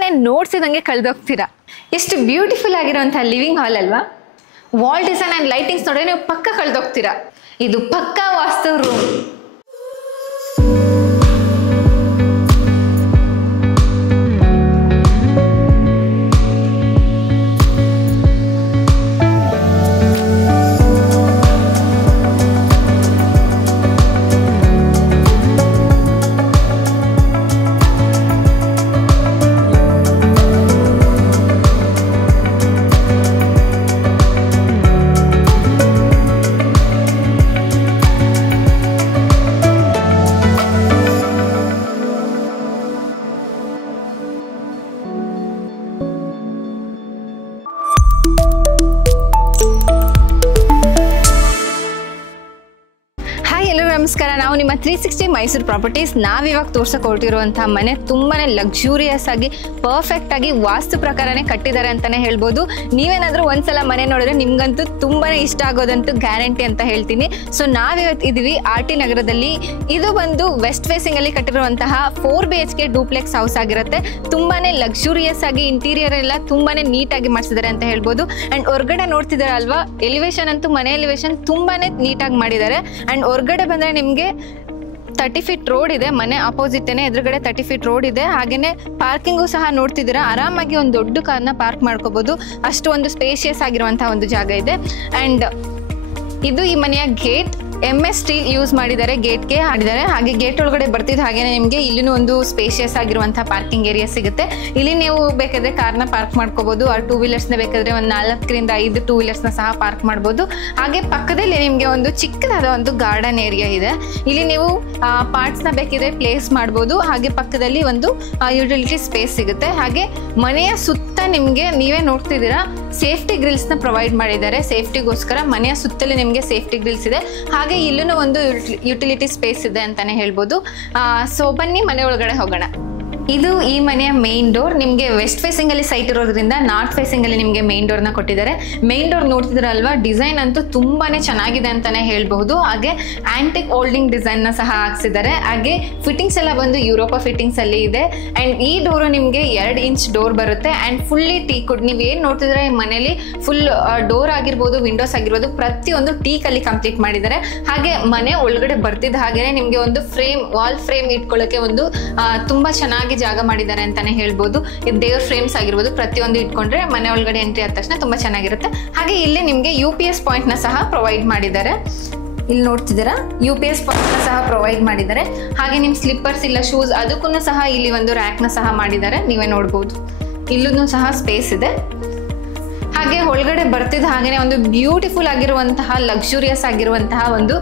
ಸುಮ್ಮನೆ ನೋಡ್ಸಿದಂಗೆ ಕಳೆದೋಗ್ತೀರಾ. ಎಷ್ಟು ಬ್ಯೂಟಿಫುಲ್ ಆಗಿರುವಂಥ ಲಿವಿಂಗ್ ಹಾಲ್ ಅಲ್ವಾ? ವಾಲ್ ಡಿಸೈನ್ ಆ್ಯಂಡ್ ಲೈಟಿಂಗ್ಸ್ ನೋಡಿದ್ರೆ ನೀವು ಪಕ್ಕ ಕಳೆದೋಗ್ತೀರಾ. ಇದು ಪಕ್ಕಾ ವಾಸ್ತು ರೂಮ್. ನಮಸ್ಕಾರ, ನಾವು ನಿಮ್ಮ 360 ಮೈಸೂರು ಪ್ರಾಪರ್ಟೀಸ್. ನಾವಿವಾಗ ತೋರ್ಸಕ್ಕೆ ಹೊರಟಿರುವಂತಹ ಮನೆ ತುಂಬಾನೇ ಲಕ್ಸುರಿಯಸ್ ಆಗಿ ಪರ್ಫೆಕ್ಟ್ ಆಗಿ ವಾಸ್ತು ಪ್ರಕಾರನೇ ಕಟ್ಟಿದ್ದಾರೆ ಅಂತಾನೆ ಹೇಳ್ಬೋದು. ನೀವೇನಾದ್ರೂ ಒಂದ್ಸಲ ಮನೆ ನೋಡಿದ್ರೆ ನಿಮ್ಗಂತೂ ತುಂಬಾನೇ ಇಷ್ಟ ಆಗೋದಂತೂ ಗ್ಯಾರಂಟಿ ಅಂತ ಹೇಳ್ತೀನಿ. ಸೊ ನಾವಿವತ್ತು ಇದೀವಿ RT ನಗರದಲ್ಲಿ. ಇದು ಬಂದು ವೆಸ್ಟ್ ಫೇಸಿಂಗ್ ಅಲ್ಲಿ ಕಟ್ಟಿರುವಂತಹ 4 BHK ಡೂಪ್ಲೆಕ್ಸ್ ಹೌಸ್ ಆಗಿರುತ್ತೆ. ತುಂಬಾನೇ ಲಕ್ಸುರಿಯಸ್ ಆಗಿ ಇಂಟೀರಿಯರ್ ಎಲ್ಲ ತುಂಬಾನೇ ನೀಟಾಗಿ ಮಾಡಿಸಿದ್ದಾರೆ ಅಂತ ಹೇಳ್ಬೋದು. ಅಂಡ್ ಹೊರಗಡೆ ನೋಡ್ತಿದಾರೆ ಅಲ್ವಾ, ಎಲಿವೇಶನ್ ಅಂತೂ ಮನೆ ಎಲಿವೇಶನ್ ತುಂಬಾನೇ ನೀಟಾಗಿ ಮಾಡಿದ್ದಾರೆ. ಅಂಡ್ ಹೊರಗಡೆ ಬಂದ್ರೆ ನಿಮ್ಗೆ 30 ಫೀಟ್ ರೋಡ್ ಇದೆ. ಮನೆ ಅಪೋಸಿಟೇನೆ ಎದುರುಗಡೆ 30 ಫೀಟ್ ರೋಡ್ ಇದೆ. ಹಾಗೇನೆ ಪಾರ್ಕಿಂಗು ಸಹ ನೋಡ್ತಿದ್ದೀರಾ. ಆರಾಮಾಗಿ ಒಂದು ದೊಡ್ಡ ಕಾರ್ನ ಪಾರ್ಕ್ ಮಾಡ್ಕೋಬಹುದು. ಅಷ್ಟು ಒಂದು ಸ್ಪೇಷಿಯಸ್ ಆಗಿರುವಂತಹ ಒಂದು ಜಾಗ ಇದೆ. ಅಂಡ್ ಇದು ಈ ಮನೆಯ ಗೇಟ್. MS ಸ್ಟೀಲ್ ಯೂಸ್ ಮಾಡಿದ್ದಾರೆ, ಗೇಟ್ಗೆ ಹಾಡಿದ್ದಾರೆ. ಹಾಗೆ ಗೇಟ್ ಒಳಗಡೆ ಬರ್ತಿದ್ದ ಹಾಗೇನೆ ನಿಮಗೆ ಇಲ್ಲಿನೂ ಒಂದು ಸ್ಪೇಷಿಯಸ್ ಆಗಿರುವಂತಹ ಪಾರ್ಕಿಂಗ್ ಏರಿಯಾ ಸಿಗುತ್ತೆ. ಇಲ್ಲಿ ನೀವು ಬೇಕಾದ್ರೆ ಕಾರ್ನ ಪಾರ್ಕ್ ಮಾಡ್ಕೋಬಹುದು. ಆ 2 ವೀಲರ್ಸ್ನ ಬೇಕಾದ್ರೆ ಒಂದು 4ರಿಂದ 5 2 ವೀಲರ್ಸ್ನ ಸಹ ಪಾರ್ಕ್ ಮಾಡ್ಬೋದು. ಹಾಗೆ ಪಕ್ಕದಲ್ಲಿ ನಿಮಗೆ ಒಂದು ಚಿಕ್ಕದಾದ ಒಂದು ಗಾರ್ಡನ್ ಏರಿಯಾ ಇದೆ. ಇಲ್ಲಿ ನೀವು ಪಾರ್ಟ್ಸ್ನ ಬೇಕಿದ್ರೆ ಪ್ಲೇಸ್ ಮಾಡ್ಬೋದು. ಹಾಗೆ ಪಕ್ಕದಲ್ಲಿ ಒಂದು ಯುಟಿಲಿಟಿ ಸ್ಪೇಸ್ ಸಿಗುತ್ತೆ. ಹಾಗೆ ಮನೆಯ ಸುತ್ತ ನಿಮಗೆ ನೀವೇ ನೋಡ್ತಿದ್ದೀರಾ ಸೇಫ್ಟಿ ಗ್ರಿಲ್ಸ್ನ ಪ್ರೊವೈಡ್ ಮಾಡಿದ್ದಾರೆ. ಸೇಫ್ಟಿಗೋಸ್ಕರ ಮನೆಯ ಸುತ್ತಲೇ ನಿಮಗೆ ಸೇಫ್ಟಿ ಗ್ರಿಲ್ಸ್ ಇದೆ. ಹಾಗೆ ಇಲ್ಲೂ ಒಂದು ಯುಟಿಲಿಟಿ ಸ್ಪೇಸ್ ಇದೆ ಅಂತಾನೆ ಹೇಳ್ಬೋದು. ಸೊ ಬನ್ನಿ ಮನೆ ಒಳಗಡೆ ಹೋಗೋಣ. ಇದು ಈ ಮನೆಯ ಮೇನ್ ಡೋರ್. ನಿಮಗೆ ವೆಸ್ಟ್ ಫೇಸಿಂಗ್ ಅಲ್ಲಿ ಸೈಟ್ ಇರೋದ್ರಿಂದ ನಾರ್ತ್ ಫೇಸಿಂಗ್ ಅಲ್ಲಿ ನಿಮಗೆ ಮೇನ್ ಡೋರ್ ನ ಕೊಟ್ಟಿದ್ದಾರೆ. ಮೇನ್ ಡೋರ್ ನೋಡ್ತಿದ್ರಲ್ವಾ, ಡಿಸೈನ್ ಅಂತೂ ತುಂಬಾನೇ ಚೆನ್ನಾಗಿದೆ ಅಂತಾನೆ ಹೇಳ್ಬಹುದು. ಹಾಗೆ ಆಂಟಿಕ್ ಓಲ್ಡಿಂಗ್ ಡಿಸೈನ್ ನ ಸಹ ಹಾಕ್ಸಿದ್ದಾರೆ. ಹಾಗೆ ಫಿಟ್ಟಿಂಗ್ಸ್ ಎಲ್ಲ ಬಂದು ಯುರೋಪ ಫಿಟ್ಟಿಂಗ್ಸ್ ಅಲ್ಲಿ ಇದೆ. ಅಂಡ್ ಈ ಡೋರ್ ನಿಮಗೆ 2 ಇಂಚ್ ಡೋರ್ ಬರುತ್ತೆ. And fully teak wood. ನೀವು ಏನ್ ನೋಡ್ತಿದ್ರೆ ಈ ಮನೆಯಲ್ಲಿ ಫುಲ್ ಡೋರ್ ಆಗಿರ್ಬೋದು, ವಿಂಡೋಸ್ ಆಗಿರ್ಬೋದು, ಪ್ರತಿಯೊಂದು ಟೀಕ್ ಅಲ್ಲಿ ಕಂಪ್ಲೀಟ್ ಮಾಡಿದ್ದಾರೆ. ಹಾಗೆ ಮನೆ ಒಳಗಡೆ ಬರ್ತಿದ್ದ ಹಾಗೇನೆ ನಿಮ್ಗೆ ಒಂದು ಫ್ರೇಮ್, ವಾಲ್ ಫ್ರೇಮ್ ಇಟ್ಕೊಳ್ಳೋಕೆ ಒಂದು ತುಂಬಾ ಚೆನ್ನಾಗಿ ಜಾಗ ಮಾಡಿದ್ದಾರೆ ಅಂತಾನೆ ಹೇಳ್ಬೋದು. ದೇವ್ರ ಫ್ರೇಮ್ಸ್ ಆಗಿರ್ಬೋದು, ಪ್ರತಿಯೊಂದು ಇಟ್ಕೊಂಡ್ರೆ ಮನೆ ಒಳಗಡೆ ಎಂಟ್ರಿ ಆದ ತಕ್ಷಣ ತುಂಬಾ ಚೆನ್ನಾಗಿರುತ್ತೆ. ಹಾಗೆ ಇಲ್ಲಿ ನಿಮ್ಗೆ UPS ಪಾಯಿಂಟ್ ನ ಸಹ ಪ್ರೊವೈಡ್ ಮಾಡಿದ್ದಾರೆ. ಇಲ್ಲಿ ನೋಡ್ತಿದ್ದೀರಾ, UPS ಪಾಯಿಂಟ್ ನ ಸಹ ಪ್ರೊವೈಡ್ ಮಾಡಿದ್ದಾರೆ. ಹಾಗೆ ನಿಮ್ ಸ್ಲಿಪ್ಪರ್ಸ್ ಇಲ್ಲ ಶೂಸ್ ಅದಕ್ಕೂ ಸಹ ಇಲ್ಲಿ ಒಂದು ರ್ಯಾಕ್ ನ ಸಹ ಮಾಡಿದ್ದಾರೆ. ನೀವೇ ನೋಡ್ಬೋದು, ಇಲ್ಲೂ ಸಹ ಸ್ಪೇಸ್ ಇದೆ. ಹಾಗೆ ಒಳಗಡೆ ಬರ್ತಿದ್ದ ಹಾಗೆ ಒಂದು ಬ್ಯೂಟಿಫುಲ್ ಆಗಿರುವಂತಹ ಲಕ್ಸುರಿಯಸ್ ಆಗಿರುವಂತಹ ಒಂದು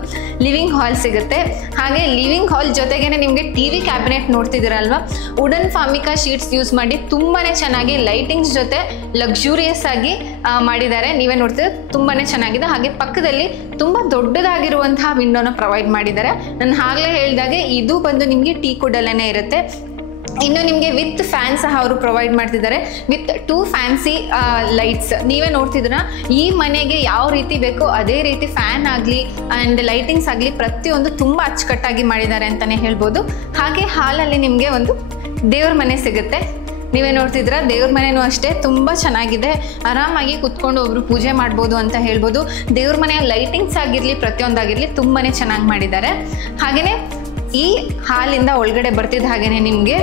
ಲಿವಿಂಗ್ ಹಾಲ್ ಸಿಗುತ್ತೆ. ಹಾಗೆ ಲಿವಿಂಗ್ ಹಾಲ್ ಜೊತೆಗೇನೆ ನಿಮಗೆ TV ಕ್ಯಾಬಿನೆಟ್ ನೋಡ್ತಿದ್ದೀರಲ್ವಾ, ವುಡನ್ ಫಾರ್ಮಿಕಾ ಶೀಟ್ಸ್ ಯೂಸ್ ಮಾಡಿ ತುಂಬಾನೇ ಚೆನ್ನಾಗಿ ಲೈಟಿಂಗ್ಸ್ ಜೊತೆ ಲಕ್ಸುರಿಯಸ್ ಆಗಿ ಮಾಡಿದ್ದಾರೆ. ನೀವೇ ನೋಡ್ತಿದ್ರೆ ತುಂಬಾನೇ ಚೆನ್ನಾಗಿದೆ. ಹಾಗೆ ಪಕ್ಕದಲ್ಲಿ ತುಂಬಾ ದೊಡ್ಡದಾಗಿರುವಂತಹ ವಿಂಡೋನ ಪ್ರೊವೈಡ್ ಮಾಡಿದ್ದಾರೆ. ನಾನು ಆಗ್ಲೇ ಹೇಳಿದಾಗೆ ಇದು ಬಂದು ನಿಮಗೆ ಟೀಕ್ ವುಡ್ ಅಲ್ಲೇನೆ ಇರುತ್ತೆ. ಇನ್ನು ನಿಮಗೆ ವಿತ್ ಫ್ಯಾನ್ ಸಹ ಅವರು ಪ್ರೊವೈಡ್ ಮಾಡ್ತಿದ್ದಾರೆ, ವಿತ್ 2 ಫ್ಯಾನ್ಸಿ ಲೈಟ್ಸ್. ನೀವೇ ನೋಡ್ತಿದ್ದೀರಾ, ಈ ಮನೆಗೆ ಯಾವ ರೀತಿ ಬೇಕೋ ಅದೇ ರೀತಿ ಫ್ಯಾನ್ ಆಗಲಿ ಆ್ಯಂಡ್ ಲೈಟಿಂಗ್ಸ್ ಆಗಲಿ ಪ್ರತಿಯೊಂದು ತುಂಬ ಅಚ್ಚುಕಟ್ಟಾಗಿ ಮಾಡಿದ್ದಾರೆ ಅಂತಲೇ ಹೇಳ್ಬೋದು. ಹಾಗೆ ಹಾಲಲ್ಲಿ ನಿಮಗೆ ಒಂದು ದೇವ್ರ ಮನೆ ಸಿಗುತ್ತೆ. ನೀವೇ ನೋಡ್ತಿದ್ದೀರಾ, ದೇವ್ರ ಮನೆಯೂ ಅಷ್ಟೇ ತುಂಬ ಚೆನ್ನಾಗಿದೆ. ಆರಾಮಾಗಿ ಕುತ್ಕೊಂಡು ಒಬ್ರು ಪೂಜೆ ಮಾಡ್ಬೋದು ಅಂತ ಹೇಳ್ಬೋದು. ದೇವ್ರ ಮನೆಯ ಲೈಟಿಂಗ್ಸ್ ಆಗಿರಲಿ ಪ್ರತಿಯೊಂದಾಗಿರಲಿ ತುಂಬಾ ಚೆನ್ನಾಗಿ ಮಾಡಿದ್ದಾರೆ. ಹಾಗೆಯೇ ಈ ಹಾಲಿಂದ ಒಳಗಡೆ ಬರ್ತಿದ್ದ ಹಾಗೇನೆ ನಿಮಗೆ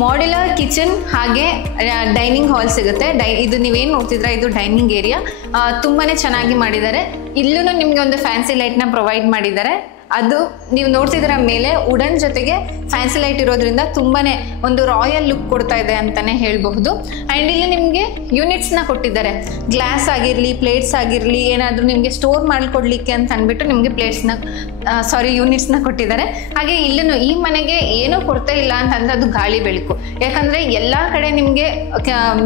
ಮಾಡ್ಯುಲರ್ ಕಿಚನ್ ಹಾಗೆ ಡೈನಿಂಗ್ ಹಾಲ್ ಸಿಗುತ್ತೆ. ಇದು ನೀವೇನು ನೋಡ್ತಿದ್ರ, ಇದು ಡೈನಿಂಗ್ ಏರಿಯಾ ತುಂಬಾನೇ ಚೆನ್ನಾಗಿ ಮಾಡಿದ್ದಾರೆ. ಇಲ್ಲೂ ನಿಮಗೆ ಒಂದು ಫ್ಯಾನ್ಸಿ ಲೈಟ್ನ ಪ್ರೊವೈಡ್ ಮಾಡಿದ್ದಾರೆ. ಅದು ನೀವು ನೋಡ್ತಿದ್ರ ಮೇಲೆ ವುಡನ್ ಜೊತೆಗೆ ಫ್ಯಾನ್ಸಿ ಲೈಟ್ ಇರೋದ್ರಿಂದ ತುಂಬಾನೇ ಒಂದು ರಾಯಲ್ ಲುಕ್ ಕೊಡ್ತಾ ಇದೆ ಅಂತಾನೆ ಹೇಳಬಹುದು. ಅಂಡ್ ಇಲ್ಲಿ ನಿಮಗೆ ಯೂನಿಟ್ಸ್ನ ಕೊಟ್ಟಿದ್ದಾರೆ. ಗ್ಲಾಸ್ ಆಗಿರಲಿ, ಪ್ಲೇಟ್ಸ್ ಆಗಿರಲಿ, ಏನಾದರೂ ನಿಮಗೆ ಸ್ಟೋರ್ ಮಾಡಿಕೊಡ್ಲಿಕ್ಕೆ ಅಂತ ಅಂದ್ಬಿಟ್ಟು ನಿಮಗೆ ಯೂನಿಟ್ಸ್ನ ಕೊಟ್ಟಿದ್ದಾರೆ. ಹಾಗೆ ಇಲ್ಲೂ ಈ ಮನೆಗೆ ಏನೂ ಕೊಡ್ತಾ ಇಲ್ಲ ಅಂತಂದ್ರೆ ಅದು ಗಾಳಿ ಬೆಳಕು. ಯಾಕಂದರೆ ಎಲ್ಲ ಕಡೆ ನಿಮಗೆ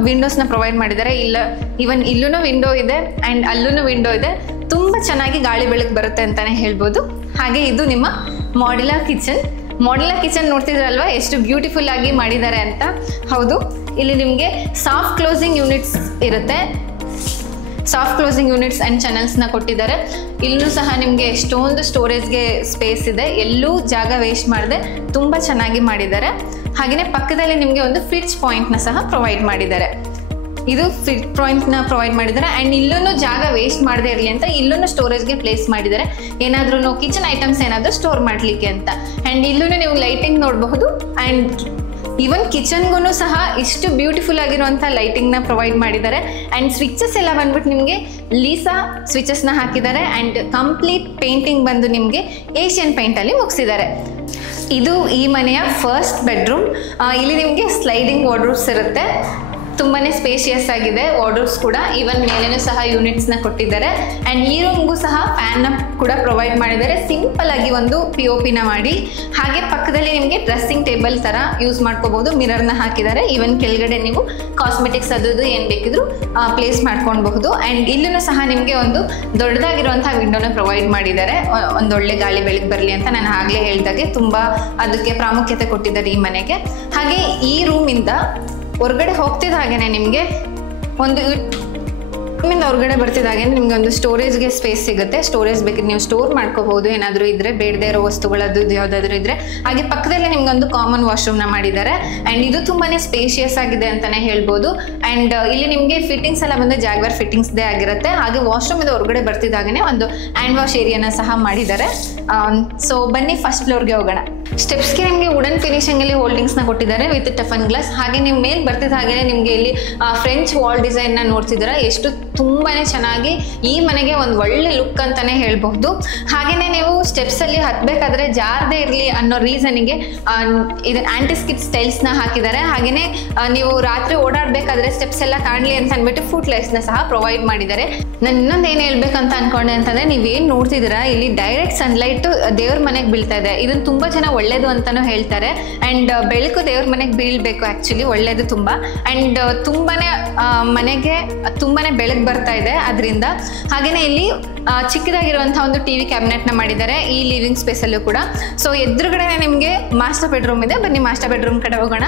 ವಿಂಡೋಸ್ನ ಪ್ರೊವೈಡ್ ಮಾಡಿದ್ದಾರೆ. ಈವನ್ ಇಲ್ಲೂ ವಿಂಡೋ ಇದೆ ಆ್ಯಂಡ್ ಅಲ್ಲೂ ವಿಂಡೋ ಇದೆ. ತುಂಬ ಚೆನ್ನಾಗಿ ಗಾಳಿ ಬೆಳಕು ಬರುತ್ತೆ ಅಂತಾನೆ ಹೇಳ್ಬೋದು. ಹಾಗೆ ಇದು ನಿಮ್ಮ ಮಾಡ್ಯುಲರ್ ಕಿಚನ್ ನೋಡ್ತಿದ್ರಲ್ವಾ, ಎಷ್ಟು ಬ್ಯೂಟಿಫುಲ್ ಆಗಿ ಮಾಡಿದ್ದಾರೆ ಅಂತ. ಹೌದು, ಇಲ್ಲಿ ನಿಮಗೆ ಸಾಫ್ಟ್ ಕ್ಲೋಸಿಂಗ್ ಯೂನಿಟ್ಸ್ ಇರುತ್ತೆ. ಸಾಫ್ಟ್ ಕ್ಲೋಸಿಂಗ್ ಯೂನಿಟ್ಸ್ ಆ್ಯಂಡ್ ಚಾನಲ್ಸ್ನ ಕೊಟ್ಟಿದ್ದಾರೆ. ಇಲ್ಲೂ ಸಹ ನಿಮಗೆ ಎಷ್ಟೊಂದು ಸ್ಟೋರೇಜ್ಗೆ ಸ್ಪೇಸ್ ಇದೆ. ಎಲ್ಲೂ ಜಾಗ ವೇಸ್ಟ್ ಮಾಡದೆ ತುಂಬ ಚೆನ್ನಾಗಿ ಮಾಡಿದ್ದಾರೆ. ಹಾಗೆಯೇ ಪಕ್ಕದಲ್ಲಿ ನಿಮಗೆ ಒಂದು ಫ್ರಿಡ್ಜ್ ಪಾಯಿಂಟ್ನ ಸಹ ಪ್ರೊವೈಡ್ ಮಾಡಿದ್ದಾರೆ. ಇದು ಫ್ರಿಡ್ಜ್ ಪಾಯಿಂಟ್ನ ಪ್ರೊವೈಡ್ ಮಾಡಿದ್ದಾರೆ. ಆ್ಯಂಡ್ ಇಲ್ಲೂ ಜಾಗ ವೇಸ್ಟ್ ಮಾಡದೇ ಇರಲಿ ಅಂತ ಇಲ್ಲೂ ಸ್ಟೋರೇಜ್ಗೆ ಪ್ಲೇಸ್ ಮಾಡಿದ್ದಾರೆ, ಏನಾದ್ರೂ ಕಿಚನ್ ಐಟಮ್ಸ್ ಏನಾದರೂ ಸ್ಟೋರ್ ಮಾಡಲಿಕ್ಕೆ ಅಂತ. ಆ್ಯಂಡ್ ಇಲ್ಲೂ ನೀವು ಲೈಟಿಂಗ್ ನೋಡಬಹುದು. ಆ್ಯಂಡ್ ಈವನ್ ಕಿಚನ್ಗೂ ಸಹ ಇಷ್ಟು ಬ್ಯೂಟಿಫುಲ್ ಆಗಿರುವಂಥ ಲೈಟಿಂಗ್ನ ಪ್ರೊವೈಡ್ ಮಾಡಿದ್ದಾರೆ. ಆ್ಯಂಡ್ ಸ್ವಿಚಸ್ ಎಲ್ಲ ಬಂದ್ಬಿಟ್ಟು ನಿಮಗೆ ಲೀಸಾ ಸ್ವಿಚಸ್ನ ಹಾಕಿದ್ದಾರೆ. ಆ್ಯಂಡ್ ಕಂಪ್ಲೀಟ್ ಪೇಂಟಿಂಗ್ ಬಂದು ನಿಮಗೆ ಏಷ್ಯನ್ ಪೇಂಟಲ್ಲಿ ಮುಗಿಸಿದ್ದಾರೆ. ಇದು ಈ ಮನೆಯ ಫಸ್ಟ್ ಬೆಡ್ರೂಮ್. ಇಲ್ಲಿ ನಿಮಗೆ ಸ್ಲೈಡಿಂಗ್ ವಾರ್ಡ್ರೋಬ್ಸ್ ಇರುತ್ತೆ, ತುಂಬಾ ಸ್ಪೇಷಿಯಸ್ ಆಗಿದೆ ವಾರ್ಡ್ರೋಬ್ಸ್ ಕೂಡ. ಈವನ್ ಮೇಲೇನೂ ಸಹ ಯೂನಿಟ್ಸ್ನ ಕೊಟ್ಟಿದ್ದಾರೆ. ಆ್ಯಂಡ್ ಈ ರೂಮ್ಗೂ ಸಹ ಫ್ಯಾನ್ನ ಕೂಡ ಪ್ರೊವೈಡ್ ಮಾಡಿದ್ದಾರೆ, ಸಿಂಪಲ್ ಆಗಿ ಒಂದು POPನ ಮಾಡಿ. ಹಾಗೆ ಪಕ್ಕದಲ್ಲಿ ನಿಮಗೆ ಡ್ರೆಸ್ಸಿಂಗ್ ಟೇಬಲ್ ಥರ ಯೂಸ್ ಮಾಡ್ಕೋಬಹುದು, ಮಿರರ್ನ ಹಾಕಿದ್ದಾರೆ. ಈವನ್ ಕೆಳಗಡೆ ನೀವು ಕಾಸ್ಮೆಟಿಕ್ಸ್ ಅದು ಏನು ಬೇಕಿದ್ರು ಪ್ಲೇಸ್ ಮಾಡ್ಕೊಳ್ಬಹುದು. ಆ್ಯಂಡ್ ಇಲ್ಲೂ ಸಹ ನಿಮಗೆ ಒಂದು ದೊಡ್ಡದಾಗಿರುವಂಥ ವಿಂಡೋನ ಪ್ರೊವೈಡ್ ಮಾಡಿದ್ದಾರೆ, ಒಂದೊಳ್ಳೆ ಗಾಳಿ ಬೆಳಕು ಬರಲಿ ಅಂತ. ನಾನು ಆಗಲೇ ಹೇಳಿದಾಗೆ ತುಂಬ ಅದಕ್ಕೆ ಪ್ರಾಮುಖ್ಯತೆ ಕೊಟ್ಟಿದ್ದಾರೆ ಈ ಮನೆಗೆ. ಹಾಗೆ ಈ ರೂಮಿಂದ ಹೊರಗಡೆ ಹೋಗ್ತಿದ್ದ ಹಾಗೇನೆ ನಿಮಗೆ ಒಂದು ಹೊರಗಡೆ ಬರ್ತಿದ್ದ ಹಾಗೆ ನಿಮಗೆ ಒಂದು ಸ್ಟೋರೇಜ್ಗೆ ಸ್ಪೇಸ್ ಸಿಗುತ್ತೆ. ಸ್ಟೋರೇಜ್ ಬೇಕಿದ್ರೆ ನೀವು ಸ್ಟೋರ್ ಮಾಡ್ಕೋಬಹುದು, ಏನಾದರೂ ಇದ್ರೆ ಬೇಡದೇ ಇರೋ ವಸ್ತುಗಳದ್ದು ಯಾವುದಾದ್ರೂ ಇದ್ರೆ. ಹಾಗೆ ಪಕ್ಕದಲ್ಲಿ ನಿಮ್ಗೆ ಒಂದು ಕಾಮನ್ ವಾಶ್ರೂಮ್ನ ಮಾಡಿದ್ದಾರೆ. ಆ್ಯಂಡ್ ಇದು ತುಂಬಾನೇ ಸ್ಪೇಷಿಯಸ್ ಆಗಿದೆ ಅಂತಾನೆ ಹೇಳ್ಬೋದು. ಆ್ಯಂಡ್ ಇಲ್ಲಿ ನಿಮಗೆ ಫಿಟ್ಟಿಂಗ್ಸ್ ಎಲ್ಲ ಬಂದು ಜಾಗ್ವಾರ್ ಫಿಟ್ಟಿಂಗ್ಸ್ದೇ ಆಗಿರುತ್ತೆ. ಹಾಗೆ ವಾಶ್ರೂಮ್ ಇಂದ ಹೊರಗಡೆ ಬರ್ತಿದ್ದಾಗನೇ ಒಂದು ಹ್ಯಾಂಡ್ ವಾಶ್ ಏರಿಯಾನ ಸಹ ಮಾಡಿದ್ದಾರೆ. ಸೊ ಬನ್ನಿ ಫಸ್ಟ್ ಫ್ಲೋರ್ಗೆ ಹೋಗೋಣ. ಸ್ಟೆಪ್ಸ್ಗೆ ನಿಮಗೆ ವುಡನ್ ಫಿನಿಶಿಂಗಲ್ಲಿ ಹೋಲ್ಡಿಂಗ್ಸ್ನ ಕೊಟ್ಟಿದ್ದಾರೆ ವಿತ್ ಟಫನ್ ಗ್ಲಾಸ್. ಹಾಗೆ ನೀವು ಮೇಲೆ ಬರ್ತಿದ್ದ ಹಾಗೆ ನಿಮಗೆ ಇಲ್ಲಿ ಫ್ರೆಂಚ್ ವಾಲ್ ಡಿಸೈನ್ನ ನೋಡ್ತಿದ್ದೀರಾ, ಎಷ್ಟು ತುಂಬಾ ಚೆನ್ನಾಗಿ ಈ ಮನೆಗೆ ಒಂದು ಒಳ್ಳೆ ಲುಕ್ ಅಂತಾನೆ ಹೇಳ್ಬಹುದು. ಹಾಗೆಯೇ ನೀವು ಸ್ಟೆಪ್ಸಲ್ಲಿ ಹತ್ತಬೇಕಾದ್ರೆ ಜಾರದೇ ಇರಲಿ ಅನ್ನೋ ರೀಸನಿಗೆ ಇದು ಆಂಟಿಸ್ಕಿಟ್ ಸ್ಟೈಲ್ಸ್ನ ಹಾಕಿದ್ದಾರೆ. ಹಾಗೆಯೇ ನೀವು ರಾತ್ರಿ ಓಡಾಡಬೇಕಾದ್ರೆ ಸ್ಟೆಪ್ಸ್ ಎಲ್ಲ ಕಾಣಲಿ ಅಂತ ಅಂದ್ಬಿಟ್ಟು ಫುಟ್ ಲೈಟ್ಸ್ನ ಸಹ ಪ್ರೊವೈಡ್ ಮಾಡಿದ್ದಾರೆ. ನಾನು ಇನ್ನೊಂದು ಏನು ಹೇಳ್ಬೇಕಂತ ಅನ್ಕೊಂಡೆ ಅಂತಂದರೆ, ನೀವೇನು ನೋಡ್ತಿದ್ದೀರಾ ಇಲ್ಲಿ ಡೈರೆಕ್ಟ್ ಸನ್ಲೈಟ್ ದೇವ್ರ ಮನೆಗೆ ಬೀಳ್ತಾ ಇದೆ. ಇದನ್ನು ತುಂಬ ಜನ ಒಳ್ಳೇದು ಅಂತಾನೂ ಹೇಳ್ತಾರೆ. ಆ್ಯಂಡ್ ಬೆಳಕು ದೇವ್ರ ಮನೆಗೆ ಬೀಳಬೇಕು, ಆ್ಯಕ್ಚುಲಿ ಒಳ್ಳೇದು ತುಂಬ. ಆ್ಯಂಡ್ ತುಂಬಾನೇ ಮನೆಗೆ ತುಂಬಾನೇ ಬೆಳಕು ಬರ್ತಾ ಇದೆ ಅದರಿಂದ. ಹಾಗೆಯೇ ಇಲ್ಲಿ ಚಿಕ್ಕದಾಗಿರುವಂತಹ ಒಂದು TV ಕ್ಯಾಬಿನೆಟ್ನ ಮಾಡಿದ್ದಾರೆ ಈ ಲಿವಿಂಗ್ ಸ್ಪೇಸಲ್ಲೂ ಕೂಡ. ಸೊ ಎದುರುಗಡೆ ನಿಮಗೆ ಮಾಸ್ಟರ್ ಬೆಡ್ರೂಮ್ ಇದೆ. ಬನ್ನಿ ಮಾಸ್ಟರ್ ಬೆಡ್ರೂಮ್ ಕಡೆ ಹೋಗೋಣ.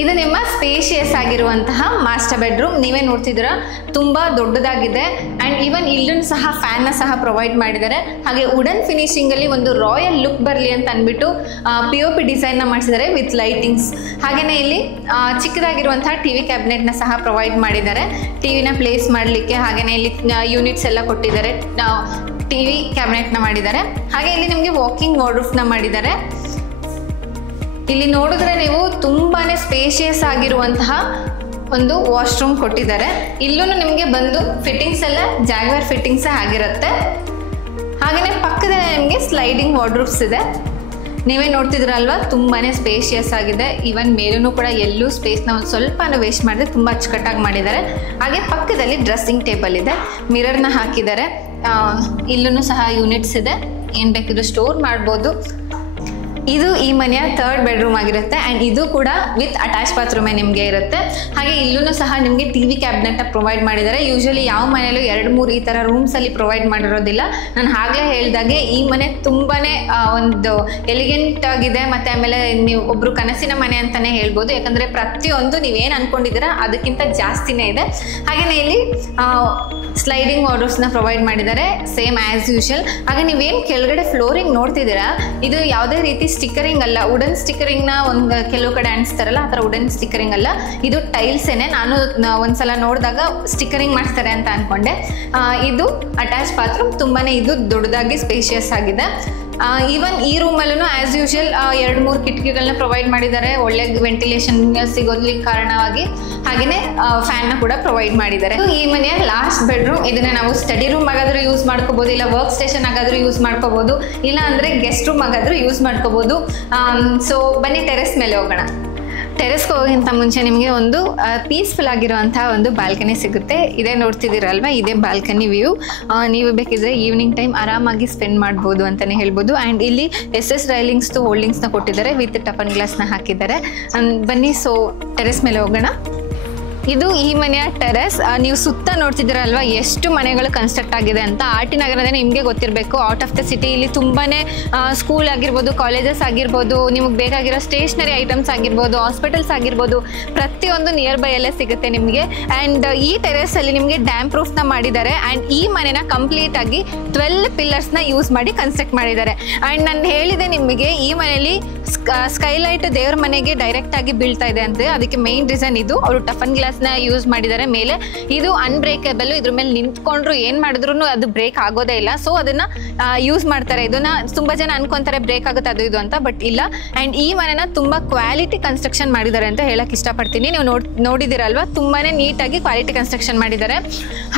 ಇದು ನಿಮ್ಮ ಸ್ಪೇಷಿಯಸ್ ಆಗಿರುವಂತಹ ಮಾಸ್ಟರ್ ಬೆಡ್ರೂಮ್. ನೀವೇ ನೋಡ್ತಿದ್ದೀರಾ, ತುಂಬ ದೊಡ್ಡದಾಗಿದೆ. ಆ್ಯಂಡ್ ಈವನ್ ಇಲ್ಲೂ ಸಹ ಫ್ಯಾನ್ನ ಸಹ ಪ್ರೊವೈಡ್ ಮಾಡಿದ್ದಾರೆ. ಹಾಗೆ ವುಡನ್ ಫಿನಿಶಿಂಗಲ್ಲಿ ಒಂದು ರಾಯಲ್ ಲುಕ್ ಬರಲಿ ಅಂತ ಅಂದ್ಬಿಟ್ಟು POP ಡಿಸೈನ್ನ ಮಾಡಿಸಿದ್ದಾರೆ ವಿತ್ ಲೈಟಿಂಗ್ಸ್. ಹಾಗೆಯೇ ಇಲ್ಲಿ ಚಿಕ್ಕದಾಗಿರುವಂತಹ TV ಕ್ಯಾಬಿನೆಟ್ನ ಸಹ ಪ್ರೊವೈಡ್ ಮಾಡಿದ್ದಾರೆ, ಟಿವಿನ ಪ್ಲೇಸ್ ಮಾಡಲಿಕ್ಕೆ. ಹಾಗೆಯೇ ಇಲ್ಲಿ ಯೂನಿಟ್ಸ್ ಎಲ್ಲ ಕೊಟ್ಟಿದ್ದಾರೆ, TV ಕ್ಯಾಬಿನೆಟ್ನ ಮಾಡಿದ್ದಾರೆ. ಹಾಗೆ ಇಲ್ಲಿ ನಿಮಗೆ ವಾಕಿಂಗ್ ವಾರ್ಡ್ರೋಬ್ನ ಮಾಡಿದ್ದಾರೆ. ಇಲ್ಲಿ ನೋಡಿದ್ರೆ ನೀವು ತುಂಬಾನೇ ಸ್ಪೇಷಿಯಸ್ ಆಗಿರುವಂತಹ ಒಂದು ವಾಶ್ರೂಮ್ ಕೊಟ್ಟಿದ್ದಾರೆ. ಇಲ್ಲೂ ನಿಮಗೆ ಬಂದು ಫಿಟ್ಟಿಂಗ್ಸ್ ಎಲ್ಲ ಜಾಗ್ವಾರ್ ಫಿಟ್ಟಿಂಗ್ಸೇ ಆಗಿರುತ್ತೆ. ಹಾಗೆಯೇ ಪಕ್ಕದಲ್ಲಿ ನಿಮಗೆ ಸ್ಲೈಡಿಂಗ್ ವಾರ್ಡ್ರೋಬ್ಸ್ ಇದೆ. ನೀವೇ ನೋಡ್ತಿದ್ರಲ್ವಾ, ತುಂಬಾನೇ ಸ್ಪೇಷಿಯಸ್ ಆಗಿದೆ. ಈವನ್ ಮೇಲೂ ಕೂಡ ಎಲ್ಲೂ ಸ್ಪೇಸ್ನ ಒಂದು ಸ್ವಲ್ಪ ವೇಸ್ಟ್ ಮಾಡಿದ್ರೆ ತುಂಬ ಅಚ್ಚುಕಟ್ಟಾಗಿ ಮಾಡಿದ್ದಾರೆ. ಹಾಗೆ ಪಕ್ಕದಲ್ಲಿ ಡ್ರೆಸ್ಸಿಂಗ್ ಟೇಬಲ್ ಇದೆ, ಮಿರರ್ನ ಹಾಕಿದ್ದಾರೆ. ಇಲ್ಲೂ ಸಹ ಯೂನಿಟ್ಸ್ ಇದೆ, ಏನು ಬೇಕಿದ್ರು ಸ್ಟೋರ್ ಮಾಡ್ಬೋದು. ಇದು ಈ ಮನೆಯ ಥರ್ಡ್ ಬೆಡ್ರೂಮ್ ಆಗಿರುತ್ತೆ. ಆ್ಯಂಡ್ ಇದು ಕೂಡ ವಿತ್ ಅಟ್ಯಾಚ್ ಬಾತ್ರೂಮೇ ನಿಮಗೆ ಇರುತ್ತೆ. ಹಾಗೆ ಇಲ್ಲೂ ಸಹ ನಿಮಗೆ TV ಕ್ಯಾಬಿನೆಟ್ನ ಪ್ರೊವೈಡ್ ಮಾಡಿದ್ದಾರೆ. ಯೂಶಲಿ ಯಾವ ಮನೆಯಲ್ಲೂ 2-3 ಈ ಥರ ರೂಮ್ಸಲ್ಲಿ ಪ್ರೊವೈಡ್ ಮಾಡಿರೋದಿಲ್ಲ. ನಾನು ಆಗಲೇ ಹೇಳಿದಾಗೆ ಈ ಮನೆ ತುಂಬಾ ಒಂದು ಎಲಿಗೆಂಟ್ ಆಗಿದೆ. ಮತ್ತು ಆಮೇಲೆ ನೀವು ಒಬ್ಬರು ಕನಸಿನ ಮನೆ ಅಂತಲೇ ಹೇಳ್ಬೋದು, ಯಾಕಂದರೆ ಪ್ರತಿಯೊಂದು ನೀವೇನು ಅಂದ್ಕೊಂಡಿದ್ದೀರಾ ಅದಕ್ಕಿಂತ ಜಾಸ್ತಿನೇ ಇದೆ. ಹಾಗೆಯೇ ಇಲ್ಲಿ ಸ್ಲೈಡಿಂಗ್ ವಾರ್ಡ್ರೋಬ್ಸ್ನ ಪ್ರೊವೈಡ್ ಮಾಡಿದ್ದಾರೆ, ಸೇಮ್ ಆ್ಯಸ್ ಯೂಶುವಲ್. ಹಾಗೆ ನೀವೇನು ಕೆಳಗಡೆ ಫ್ಲೋರಿಂಗ್ ನೋಡ್ತಿದ್ದೀರಾ, ಇದು ಯಾವುದೇ ರೀತಿ ಸ್ಟಿಕ್ಕರಿಂಗ್ ಅಲ್ಲ, ವುಡನ್ ಸ್ಟಿಕ್ಕರಿಂಗ್ನ ಒಂದು ಕೆಲವು ಕಡೆ ಅನಿಸ್ತಾರಲ್ಲ ಆ ಥರ ವುಡನ್ ಸ್ಟಿಕ್ಕರಿಂಗ್ ಅಲ್ಲ, ಇದು ಟೈಲ್ಸೇನೆ. ನಾನು ಒಂದ್ಸಲ ನೋಡಿದಾಗ ಸ್ಟಿಕ್ಕರಿಂಗ್ ಮಾಡ್ತಾರೆ ಅಂತ ಅಂದ್ಕೊಂಡೆ. ಇದು ಅಟ್ಯಾಚ್ ಬಾತ್ರೂಮ್, ತುಂಬಾ ಇದು ದೊಡ್ಡದಾಗಿ ಸ್ಪೇಷಿಯಸ್ ಆಗಿದೆ. ಈವನ್ ಈ ರೂಮಲ್ಲೂ ಆ್ಯಸ್ ಯೂಶುವಲ್ 2-3 ಕಿಟಕಿಗಳನ್ನ ಪ್ರೊವೈಡ್ ಮಾಡಿದ್ದಾರೆ, ಒಳ್ಳೆ ವೆಂಟಿಲೇಷನ್ ಸಿಗೋದಕ್ಕೆ ಕಾರಣವಾಗಿ. ಹಾಗೆಯೇ ಫ್ಯಾನ್ನ ಕೂಡ ಪ್ರೊವೈಡ್ ಮಾಡಿದ್ದಾರೆ. ಈ ಮನೆಯ ಲಾಸ್ಟ್ ಬೆಡ್ರೂಮ್. ಇದನ್ನ ನಾವು ಸ್ಟಡಿ ರೂಮ್ ಆಗಾದ್ರೂ ಯೂಸ್ ಮಾಡ್ಕೋಬಹುದು, ಇಲ್ಲ ವರ್ಕ್ ಸ್ಟೇಷನ್ ಆಗಾದ್ರೂ ಯೂಸ್ ಮಾಡ್ಕೋಬಹುದು, ಇಲ್ಲ ಅಂದರೆ ಗೆಸ್ಟ್ ರೂಮ್ ಆಗಾದ್ರೂ ಯೂಸ್ ಮಾಡ್ಕೋಬಹುದು. ಸೊ ಬನ್ನಿ ಟೆರೆಸ್ ಮೇಲೆ ಹೋಗೋಣ. ಟೆರೆಸ್ಗೆ ಹೋಗೋಕ್ಕಿಂತ ಮುಂಚೆ ನಿಮಗೆ ಒಂದು ಪೀಸ್ಫುಲ್ ಆಗಿರುವಂತಹ ಒಂದು ಬಾಲ್ಕನಿ ಸಿಗುತ್ತೆ. ಇದೇ ನೋಡ್ತಿದ್ದೀರಲ್ವಾ, ಇದೇ ಬಾಲ್ಕನಿ ವ್ಯೂ. ನೀವು ಬೇಕಿದ್ರೆ ಈವ್ನಿಂಗ್ ಟೈಮ್ ಆರಾಮಾಗಿ ಸ್ಪೆಂಡ್ ಮಾಡ್ಬೋದು ಅಂತಲೇ ಹೇಳ್ಬೋದು. ಆ್ಯಂಡ್ ಇಲ್ಲಿ SS ರೈಲಿಂಗ್ಸ್ದು ಹೋಲ್ಡಿಂಗ್ಸ್ನ ಕೊಟ್ಟಿದ್ದಾರೆ, ವಿತ್ ಟಫನ್ ಗ್ಲಾಸ್ನ ಹಾಕಿದ್ದಾರೆ. ಬನ್ನಿ ಸೊ ಟೆರೆಸ್ ಮೇಲೆ ಹೋಗೋಣ. ಇದು ಈ ಮನೆಯ ಟೆರೆಸ್. ನೀವು ಸುತ್ತ ನೋಡ್ತಿದ್ದೀರಲ್ವಾ ಎಷ್ಟು ಮನೆಗಳು ಕನ್ಸ್ಟ್ರಕ್ಟ್ ಆಗಿದೆ ಅಂತ. RT ನಗರದೇ ನಿಮಗೆ ಗೊತ್ತಿರಬೇಕು, ಔಟ್ ಆಫ್ ದ ಸಿಟಿ. ಇಲ್ಲಿ ತುಂಬಾ ಸ್ಕೂಲ್ ಆಗಿರ್ಬೋದು, ಕಾಲೇಜಸ್ ಆಗಿರ್ಬೋದು, ನಿಮಗೆ ಬೇಕಾಗಿರೋ ಸ್ಟೇಷನರಿ ಐಟಮ್ಸ್ ಆಗಿರ್ಬೋದು, ಹಾಸ್ಪಿಟಲ್ಸ್ ಆಗಿರ್ಬೋದು, ಪ್ರತಿಯೊಂದು ನಿಯರ್ ಬೈ ಅಲ್ಲೇ ಸಿಗುತ್ತೆ ನಿಮಗೆ. ಆ್ಯಂಡ್ ಈ ಟೆರೆಸಲ್ಲಿ ನಿಮಗೆ ಡ್ಯಾಮ್ ಪ್ರೂಫ್ನ ಮಾಡಿದ್ದಾರೆ. ಆ್ಯಂಡ್ ಈ ಮನೆನ ಕಂಪ್ಲೀಟಾಗಿ 12 ಪಿಲ್ಲರ್ಸ್ನ ಯೂಸ್ ಮಾಡಿ ಕನ್ಸ್ಟ್ರಕ್ಟ್ ಮಾಡಿದ್ದಾರೆ. ಆ್ಯಂಡ್ ನಾನು ಹೇಳಿದೆ ನಿಮಗೆ, ಈ ಮನೆಯಲ್ಲಿ ಸ್ಕೈಲೈಟ್ ದೇವ್ರ ಮನೆಗೆ ಡೈರೆಕ್ಟ್ ಆಗಿ ಬೀಳ್ತಾ ಇದೆ ಅಂತ, ಅದಕ್ಕೆ ಮೇನ್ ರೀಸನ್ ಇದು. ಅವರು ಟಫನ್ ಗ್ಲಾಸ್ ನ ಯೂಸ್ ಮಾಡಿದ್ದಾರೆ ಮೇಲೆ. ಇದು ಅನ್ಬ್ರೇಕಬಲ್, ಇದ್ರ ಮೇಲೆ ನಿಂತ್ಕೊಂಡ್ರು ಏನ್ ಮಾಡಿದ್ರು ಅದು ಬ್ರೇಕ್ ಆಗೋದೇ ಇಲ್ಲ. ಸೊ ಅದನ್ನ ಯೂಸ್ ಮಾಡ್ತಾರೆ. ಇದನ್ನ ತುಂಬಾ ಜನ ಅನ್ಕೊಂತಾರೆ ಬ್ರೇಕ್ ಆಗುತ್ತೆ ಅದು ಇದು ಅಂತ, ಬಟ್ ಇಲ್ಲ. ಅಂಡ್ ಈ ಮನೆನ ತುಂಬಾ ಕ್ವಾಲಿಟಿ ಕನ್ಸ್ಟ್ರಕ್ಷನ್ ಮಾಡಿದ್ದಾರೆ ಅಂತ ಹೇಳಕ್ ಇಷ್ಟಪಡ್ತೀನಿ. ನೀವು ನೋಡಿದಿರಲ್ವಾ, ತುಂಬಾನೇ ನೀಟಾಗಿ ಕ್ವಾಲಿಟಿ ಕನ್ಸ್ಟ್ರಕ್ಷನ್ ಮಾಡಿದ್ದಾರೆ.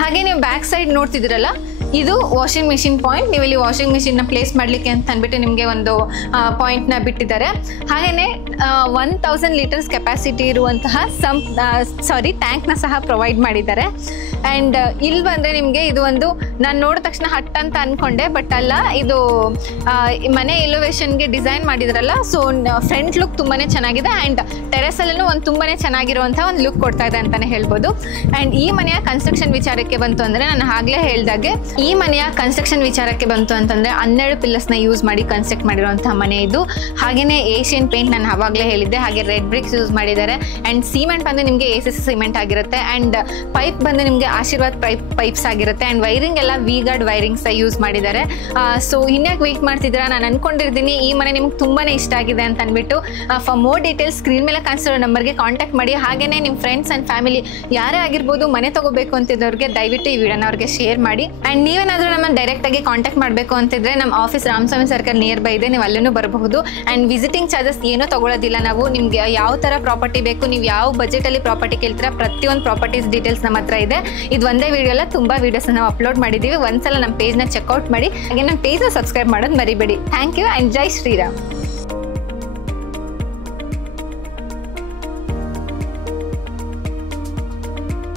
ಹಾಗೆ ನೀವು ಬ್ಯಾಕ್ ಸೈಡ್ ನೋಡ್ತಿದ್ದೀರಲ್ಲ, ಇದು ವಾಷಿಂಗ್ ಮಿಷಿನ್ ಪಾಯಿಂಟ್. ನೀವು ಇಲ್ಲಿ ವಾಷಿಂಗ್ ಮಿಷಿನ್ ನ ಪ್ಲೇಸ್ ಮಾಡ್ಲಿಕ್ಕೆ ಅಂತ ಅಂದ್ಬಿಟ್ಟು ನಿಮಗೆ ಒಂದು ಪಾಯಿಂಟ್ ನ ಬಿಟ್ಟಿದ್ದಾರೆ. ಹಾಗೇನೆ 1000 ಲೀಟರ್ಸ್ ಕೆಪಾಸಿಟಿ ಇರುವಂತಹ ಟ್ಯಾಂಕ್ ನ ಸಹ ಪ್ರೊವೈಡ್ ಮಾಡಿದ್ದಾರೆ. ಅಂಡ್ ಇಲ್ಲಿ ಬಂದ್ರೆ ನಿಮ್ಗೆ ಇದು ಒಂದು, ನಾನು ನೋಡಿದ ತಕ್ಷಣ ಹಟ್ ಅಂತ ಅನ್ಕೊಂಡೆ, ಬಟ್ ಅಲ್ಲ, ಇದು ಮನೆ ಎಲಿವೇಶನ್ಗೆ ಡಿಸೈನ್ ಮಾಡಿದ್ರಲ್ಲ, ಸೊ ಫ್ರಂಟ್ ಲುಕ್ ತುಂಬಾನೇ ಚೆನ್ನಾಗಿದೆ. ಅಂಡ್ ಟೆರೆಸ್ ಅಲ್ಲೂ ಒಂದು ತುಂಬಾನೇ ಚೆನ್ನಾಗಿರುವಂತಹ ಒಂದು ಲುಕ್ ಕೊಡ್ತಾ ಇದೆ ಅಂತಾನೆ ಹೇಳ್ಬೋದು. ಅಂಡ್ ಈ ಮನೆಯ ಕನ್ಸ್ಟ್ರಕ್ಷನ್ ವಿಚಾರಕ್ಕೆ ಬಂತು ಅಂದ್ರೆ, ನಾನು ಆಗ್ಲೇ ಹೇಳ್ದಾಗೆ ಈ ಮನೆಯ ಕನ್ಸ್ಟ್ರಕ್ಷನ್ ವಿಚಾರಕ್ಕೆ ಬಂತು ಅಂತಂದ್ರೆ 12 ಪಿಲ್ಲರ್ಸ್ ನ ಯೂಸ್ ಮಾಡಿ ಕನ್ಸ್ಟ್ರಕ್ಟ್ ಮಾಡಿರುವಂತಹ ಮನೆ ಇದು. ಹಾಗೇನೆ ಏಷಿಯನ್ ಪೇಂಟ್ ನಾನು ಅವಾಗಲೇ ಹೇಳಿದ್ದೆ. ಹಾಗೆ ರೆಡ್ ಬ್ರಿಕ್ಸ್ ಯೂಸ್ ಮಾಡಿದ್ದಾರೆ. ಅಂಡ್ ಸಿಮೆಂಟ್ ಬಂದು ನಿಮಗೆ ACC ಸಿಮೆಂಟ್ ಆಗಿರುತ್ತೆ. ಅಂಡ್ ಪೈಪ್ ಬಂದು ನಿಮಗೆ ಆಶೀರ್ವಾದ್ ಪೈಪ್ಸ್ ಆಗಿರುತ್ತೆ. ಅಂಡ್ ವೈರಿಂಗ್ ಎಲ್ಲ ವಿ-ಗಾರ್ಡ್ ವೈರಿಂಗ್ಸ್ ಯೂಸ್ ಮಾಡಿದ್ದಾರೆ. ಸೊ ಇನ್ಯಾಕೆ ವೇಟ್ ಮಾಡ್ತಿದ್ದೀರಾ? ನಾನು ಅನ್ಕೊಂಡಿರ್ತೀನಿ ಈ ಮನೆ ನಿಮ್ಗೆ ತುಂಬಾನೇ ಇಷ್ಟ ಆಗಿದೆ ಅಂತ ಅಂದ್ಬಿಟ್ಟು. ಫಾರ್ ಮೋರ್ ಡೀಟೇಲ್ಸ್ ಸ್ಕ್ರೀನ್ ಮೇಲೆ ಕಾಣಿಸಿರೋ ನಂಬರ್ಗೆ ಕಾಂಟ್ಯಾಕ್ಟ್ ಮಾಡಿ. ಹಾಗೇನೆ ನಿಮ್ಮ ಫ್ರೆಂಡ್ಸ್ ಅಂಡ್ ಫ್ಯಾಮಿಲಿ ಯಾರೇ ಆಗಿರ್ಬೋದು ಮನೆ ತಗೋಬೇಕು ಅಂತಿದ್ದವ್ರಿಗೆ ದಯವಿಟ್ಟು ಈ ವಿಡಿಯೋನ ಅವ್ರಿಗೆ ಶೇರ್ ಮಾಡಿ. ಅಂಡ್ ನೀವೇನಾದ್ರೂ ನಮ್ಮ ಡೈರೆಕ್ಟ್ ಆಗಿ ಕಾಂಟ್ಯಾಕ್ಟ್ ಮಾಡಬೇಕು ಅಂತಿದ್ರೆ ನಮ್ಮ office Ramaswamy circle near by ಇದೆ, ನೀವು ಅಲ್ಲೂ ಬರಬಹುದು. ಅಂಡ್ ವಿಸಿಟಿಂಗ್ ಚಾರ್ಜಸ್ ಏನೂ ತಗೊಳ್ಳೋದಿಲ್ಲ ನಾವು. ನಿಮ್ಗೆ ಯಾವ ತರ ಪ್ರಾಪರ್ಟಿ ಬೇಕು, ನೀವು ಯಾವ ಬಜೆಟ್ ಅಲ್ಲಿ ಪ್ರಾಪರ್ಟಿ ಕೇಳ್ತೀರಾ, ಪ್ರತಿಯೊಂದು ಪ್ರಾಪರ್ಟೀಸ್ ಡೀಟೇಲ್ಸ್ ನಮ್ಮ ಹತ್ರ ಇದೆ. ಇದು ಒಂದೇ ವಿಡಿಯೋ ಅಲ್ಲ, ತುಂಬಾ ವಿಡಿಯೋಸ್ ನಾವು ಅಪ್ಲೋಡ್ ಮಾಡಿದೀವಿ. ಒಂದ್ಸಲ ನಮ್ಮ ಪೇಜ್ ನ ಚೆಕ್ಔಟ್ ಮಾಡಿ. ಹಾಗೆ ನಮ್ಮ ಪೇಜ್ ನ ಸಬ್ಸ್ಕ್ರೈಬ್ ಮಾಡೋದು ಮರಿಬೇಡಿ. ಥ್ಯಾಂಕ್ ಯು ಅಂಡ್ ಜೈ ಶ್ರೀರಾಮ್.